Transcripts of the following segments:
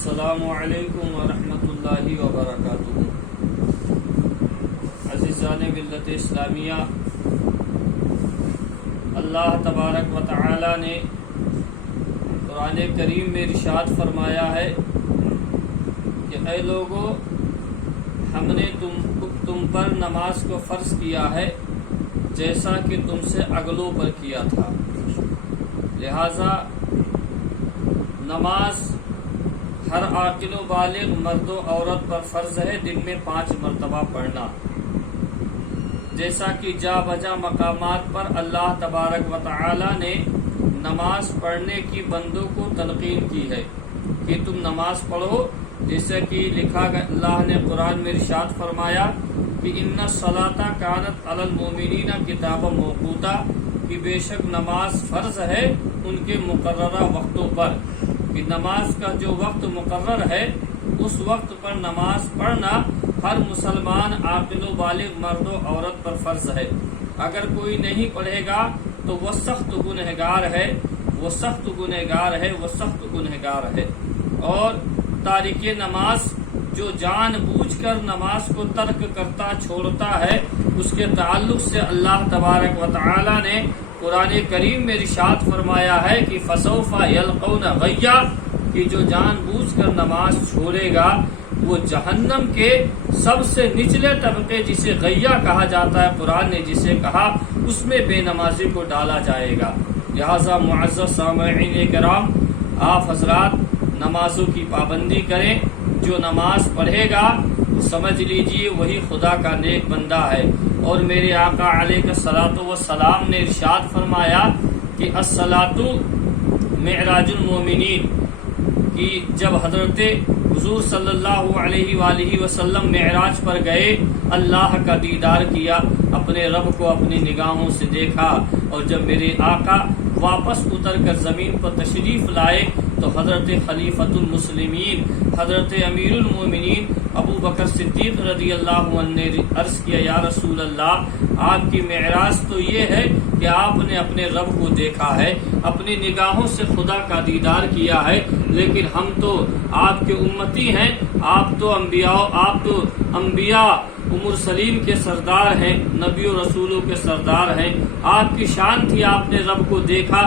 السلام علیکم ورحمۃ اللہ وبرکاتہ۔ عزیزان ملت اسلامیہ، اللہ تبارک و تعالی نے قرآن کریم میں ارشاد فرمایا ہے کہ اے لوگو، ہم نے تم پر نماز کو فرض کیا ہے جیسا کہ تم سے اگلوں پر کیا تھا، لہذا نماز ہر عاقل و بالغ مرد و عورت پر فرض ہے دن میں 5 مرتبہ پڑھنا، جیسا کہ جا بجا مقامات پر اللہ تبارک و تعالی نے نماز پڑھنے کی بندوں کو تلقین کی ہے کہ تم نماز پڑھو، جیسے کہ لکھا گیا، اللہ نے قرآن میں ارشاد فرمایا کہ ان الصلاۃ کانت علی المؤمنین کتابا موقوتا، کہ بے شک نماز فرض ہے ان کے مقررہ وقتوں پر، کہ نماز کا جو وقت مقرر ہے اس وقت پر نماز پڑھنا ہر مسلمان عاقل و بالغ مرد و عورت پر فرض ہے۔ اگر کوئی نہیں پڑھے گا تو وہ سخت گنہگار ہے، وہ سخت گنہگار ہے، وہ سخت گنہگار ہے۔ اور تارک نماز جو جان بوجھ کر نماز کو ترک کرتا چھوڑتا ہے، اس کے تعلق سے اللہ تبارک و تعالی نے قرآن کریم میں ارشاد فرمایا ہے کہ فسوف یلقون غیا، کہ جو جان بوجھ کر نماز چھوڑے گا وہ جہنم کے سب سے نچلے طبقے، جسے غیا کہا جاتا ہے، قرآن نے جسے کہا، اس میں بے نمازی کو ڈالا جائے گا۔ لہذا معزز سامعین کرام، آپ حضرات نمازوں کی پابندی کریں۔ جو نماز پڑھے گا سمجھ لیجئے وہی خدا کا نیک بندہ ہے۔ اور میرے آقا علیہ الصلوۃ والسلام نے ارشاد فرمایا کہ الصلاۃ معراج المومنین، کہ جب حضرت حضور صلی اللہ علیہ وآلہ وسلم معراج پر گئے، اللہ کا دیدار کیا، اپنے رب کو اپنی نگاہوں سے دیکھا، اور جب میرے آقا واپس اتر کر زمین پر تشریف لائے تو حضرت خلیفۃ المسلمین، حضرت امیر المومنین ابو بکر صدیق رضی اللہ عنہ نے عرض کیا، یا رسول اللہ، آپ کی معراج تو یہ ہے کہ آپ نے اپنے رب کو دیکھا ہے، اپنی نگاہوں سے خدا کا دیدار کیا ہے، لیکن ہم تو آپ کے امتی ہیں، آپ تو انبیاء مرسلین کے سردار ہیں، نبی و رسولوں کے سردار ہیں، آپ کی شان تھی، آپ نے رب کو دیکھا،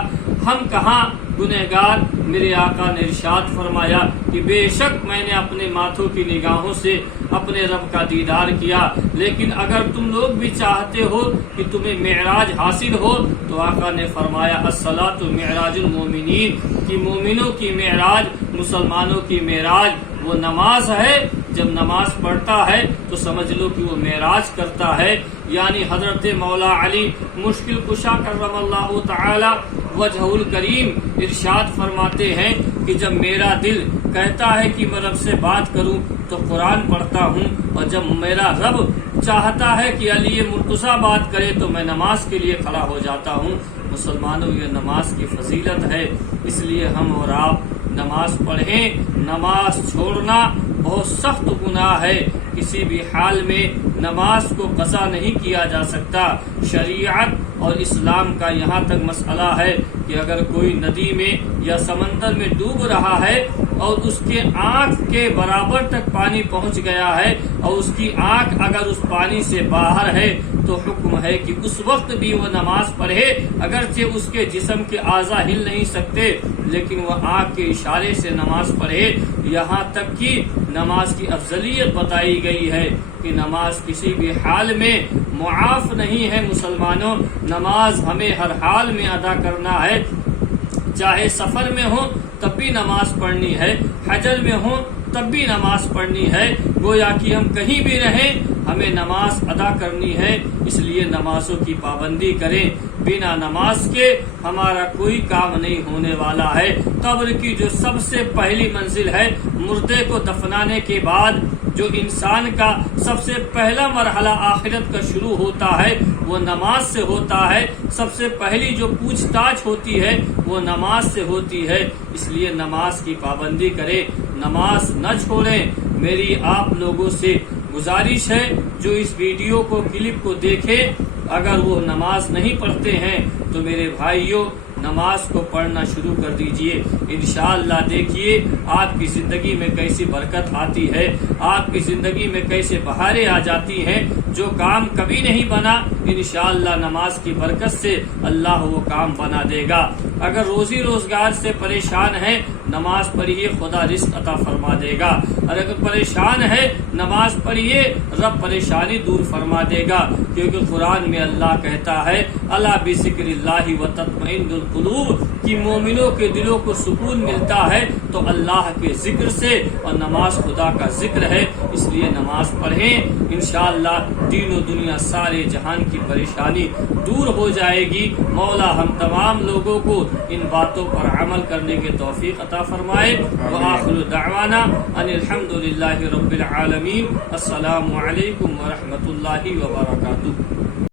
ہم کہاں گنہگار؟ میرے آقا نے ارشاد فرمایا کہ بے شک میں نے اپنے ماتھوں کی نگاہوں سے اپنے رب کا دیدار کیا، لیکن اگر تم لوگ بھی چاہتے ہو کہ تمہیں معراج حاصل ہو تو آقا نے فرمایا الصلاۃ معراج المومنین، کہ مومنوں کی معراج، مسلمانوں کی معراج وہ نماز ہے۔ جب نماز پڑھتا ہے تو سمجھ لو کہ وہ معراج کرتا ہے۔ یعنی حضرت مولا علی مشکل کشا کرم اللہ تعالی وجہ الکریم ارشاد فرماتے ہیں کہ جب میرا دل کہتا ہے کہ میں رب سے بات کروں تو قرآن پڑھتا ہوں، اور جب میرا رب چاہتا ہے کہ علی مرتضیٰ بات کرے تو میں نماز کے لیے کھڑا ہو جاتا ہوں۔ مسلمانوں، یہ نماز کی فضیلت ہے، اس لیے ہم اور آپ نماز پڑھیں۔ نماز چھوڑنا بہت سخت گناہ ہے، کسی بھی حال میں نماز کو قضا نہیں کیا جا سکتا۔ شریعت اور اسلام کا یہاں تک مسئلہ ہے کہ اگر کوئی ندی میں یا سمندر میں ڈوب رہا ہے اور اس کے آنکھ کے برابر تک پانی پہنچ گیا ہے اور اس کی آنکھ اگر اس پانی سے باہر ہے تو حکم ہے کہ اس وقت بھی وہ نماز پڑھے، اگرچہ اس کے جسم کے اعضاء ہل نہیں سکتے، لیکن وہ آنکھ کے اشارے سے نماز پڑھے۔ یہاں تک کہ نماز کی افضلیت بتائی گئی ہے کہ نماز کسی بھی حال میں معاف نہیں ہے۔ مسلمانوں، نماز ہمیں ہر حال میں ادا کرنا ہے، چاہے سفر میں ہو تب بھی نماز پڑھنی ہے، حجر میں ہو تب بھی نماز پڑھنی ہے، گویا کہ ہم کہیں بھی رہیں ہمیں نماز ادا کرنی ہے۔ اس لیے نمازوں کی پابندی کریں، بنا نماز کے ہمارا کوئی کام نہیں ہونے والا ہے۔ قبر کی جو سب سے پہلی منزل ہے، مردے کو دفنانے کے بعد جو انسان کا سب سے پہلا مرحلہ آخرت کا شروع ہوتا ہے وہ نماز سے ہوتا ہے۔ سب سے پہلی جو پوچھ تاچھ ہوتی ہے وہ نماز سے ہوتی ہے، اس لیے نماز کی پابندی کریں، نماز نہ چھوڑیں۔ میری آپ لوگوں سے گزارش ہے جو اس ویڈیو کو کلپ کو دیکھیں، اگر وہ نماز نہیں پڑھتے ہیں تو میرے بھائیوں نماز کو پڑھنا شروع کر دیجئے. انشاءاللہ دیکھیے آپ کی زندگی میں کیسی برکت آتی ہے، آپ کی زندگی میں کیسے بہاریں آ جاتی ہیں. جو کام کبھی نہیں بنا انشاءاللہ نماز کی برکت سے اللہ وہ کام بنا دے گا. اگر روزی روزگار سے پریشان ہے نماز پڑھیے، خدا رزق عطا فرما دے گا. اور اگر پریشان ہے نماز پڑھیے، رب پریشانی دور فرما دے گا. کیونکہ قرآن میں اللہ کہتا ہے الا بذکر اللہ وتطمئن القلوب، کہ مومنوں کے دلوں کو سکون ملتا ہے تو اللہ کے ذکر سے، اور نماز خدا کا ذکر ہے. اس لیے نماز پڑھیں، انشاءاللہ دین و دنیا سارے جہان کی پریشانی دور ہو جائے گی. مولا ہم تمام لوگوں کو ان باتوں پر عمل کرنے کے توفیق عطا فرمائے. وآخر دعوانا ان الحمد للہ رب العالمین. السلام علیکم ورحمۃ اللہ وبرکاتہ.